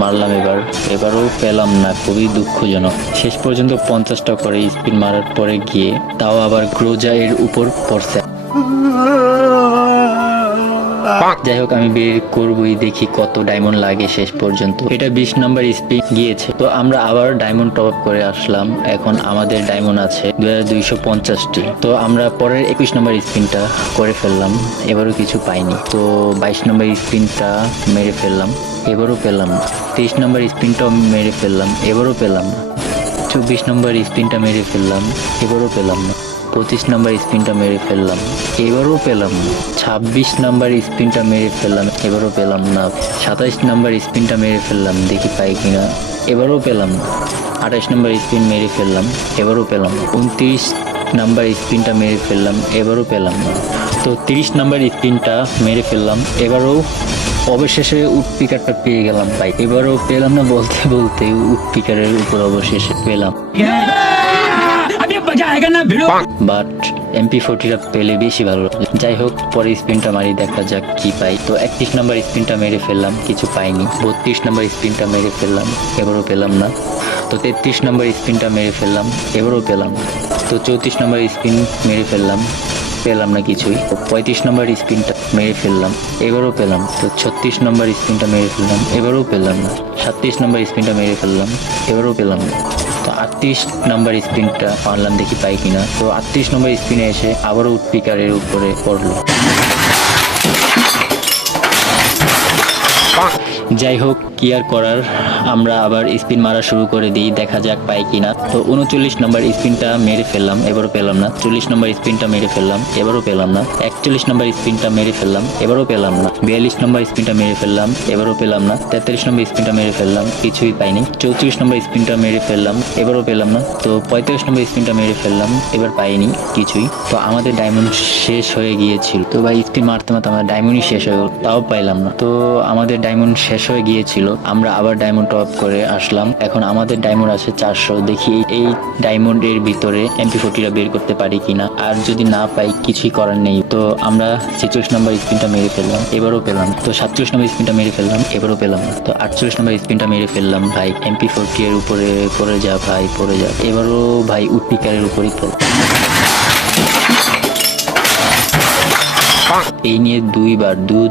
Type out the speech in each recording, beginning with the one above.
মারলাম, এবারও পেলাম না, খুবই দুঃখজনক। শেষ পর্যন্ত 50টা করে স্পিন মারার পরে গিয়ে তাও আবার গ্রোজা এর উপর পড়ছে। যাই হোক, আমি বের করবই, দেখি কত ডায়মন্ড লাগে শেষ পর্যন্ত। এটা 20 নাম্বার স্পিন গিয়েছে। তো আমরা আবার ডায়মন্ড টপ আপ করে আসলাম। এখন আমাদের ডায়মন্ড আছে 2250টি। তো আমরা পরের 21 নাম্বার স্পিনটা করে ফেললাম, এবারও কিছু পাইনি। তো 22 নাম্বার স্পিনটা মেরে ফেললাম, এবারও পেলাম না। 23 নাম্বার স্পিনটাও মেরে ফেললাম, এবারও পেলাম না। 24 নাম্বার স্পিনটা মেরে ফেললাম, এবারও পেলাম না। 25 নাম্বার স্পিনটা মেরে ফেললাম, এবারও পেলাম না। 26 নাম্বার স্পিনটা মেরে ফেললাম, এবারও পেলাম না। 27 নাম্বার স্পিনটা মেরে ফেললাম, দেখি পাই কিনা, এবারও পেলাম না। 28 নাম্বার স্পিন মেরে ফেললাম, এবারও পেলাম না। 29 নাম্বার স্পিনটা মেরে ফেললাম, এবারও পেলাম না। তো 30 নাম্বার স্পিনটা মেরে ফেললাম, এবারও অবশেষে উডপিকারটা পেয়ে গেলাম ভাই। এবারও পেলাম না বলতে বলতে উডপিকারের উপর অবশেষে পেলাম। বাট MP40টা পেলে বেশি ভালো। যাই হোক, পরে স্পিনটা মারি, দেখা যাক কি পাই। তো 31 নাম্বার স্পিনটা মেরে ফেললাম, কিছু পাইনি। 32 নাম্বার স্পিনটা মেরে ফেললাম, এবারও পেলাম না। তো 33 নাম্বার স্পিনটা মেরে ফেললাম, এবারও পেলাম না। তো 34 নাম্বার স্পিন মেরে ফেললাম, পেলাম না কিছুই। 35 নাম্বার স্পিনটা মেরে ফেললাম, এবারও পেলাম। তো 36 নাম্বার স্পিনটা মেরে ফেললাম, এবারও পেলাম না। 37 নাম্বার স্পিনটা মেরে ফেললাম, এবারও পেলাম না। তো 38 নাম্বার স্পিনটা মারলাম, দেখি পাই কিনা। তো 38 নম্বর স্পিনে এসে আবারও উডপিকারের উপরে পড়লো। যাই হোক, কি আর করার, আমরা আবার স্পিন মারা শুরু করে দিই, দেখা যাক পাই কিনা। তো 39 নম্বর স্পিনটা মেরে ফেললাম, এবারও পেলাম না। 40 নম্বর স্পিনটা মেরে ফেললাম, এবারও পেলাম না। 41 নম্বর স্পিনটা মেরে ফেললাম, এবারও পেলাম না। 42 নম্বর স্পিনটা মেরে ফেললাম, এবারও পেলাম না। 43 নম্বর স্পিনটা মেরে ফেললাম, কিছুই পাইনি। 34 নম্বর স্পিনটা মেরে ফেললাম, এবারও পেলাম না। তো 35 নম্বর স্পিনটা মেরে ফেললাম, এবার পাইনি কিছুই। তো আমাদের ডায়মন্ড শেষ হয়ে গিয়েছিল। তো ভাই স্পিন মারতে মারতে আমার ডায়মন্ডই শেষ হয়ে গেল, তাও পাইলাম না। তো আমাদের ডায়মন্ড শেষ হয়ে গিয়েছিল, আমরা আবার ডায়মন্ড টপ আপ করে আসলাম। এখন আমাদের ডায়মন্ড আছে 400। দেখি এই ডায়মন্ডের ভিতরে MP40টা বের করতে পারি কিনা। আর যদি না পাই, কিছুই করার নেই। তো আমরা 46 নম্বর স্পিনটা মেরে ফেললাম, এবারও পেলাম। তো 47 নম্বর স্পিনটা মেরে ফেললাম, এবারও পেলাম না। তো 48 নম্বর স্পিনটা মেরে ফেললাম, ভাই MP40 এর উপরে পড়ে যা ভাই, পড়ে যা। এবারও ভাই উডপিকারের উপরই পড়ে। এই নিয়ে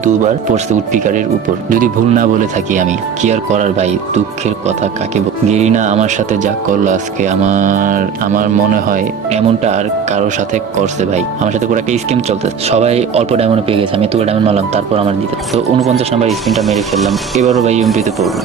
দুবার পড়ছে উডপিকারের উপর, যদি ভুল না বলে থাকি আমি। কি আর করার ভাই, দুঃখের কথা কাকে গেরিনা আমার সাথে যা করলো আজকে, আমার মনে হয় এমনটা আর কারোর সাথে করছে ভাই। আমার সাথে পুরো একটা স্কিম চলতে, সবাই অল্প ডায়মন্ড পেয়ে গেছে, আমি এত ডায়মন্ড মারলাম, তারপর আমার দিতে। তো 49 নাম্বার স্পিনটা মেরে ফেললাম, এবারও ভাই এমপিতে পড়লো।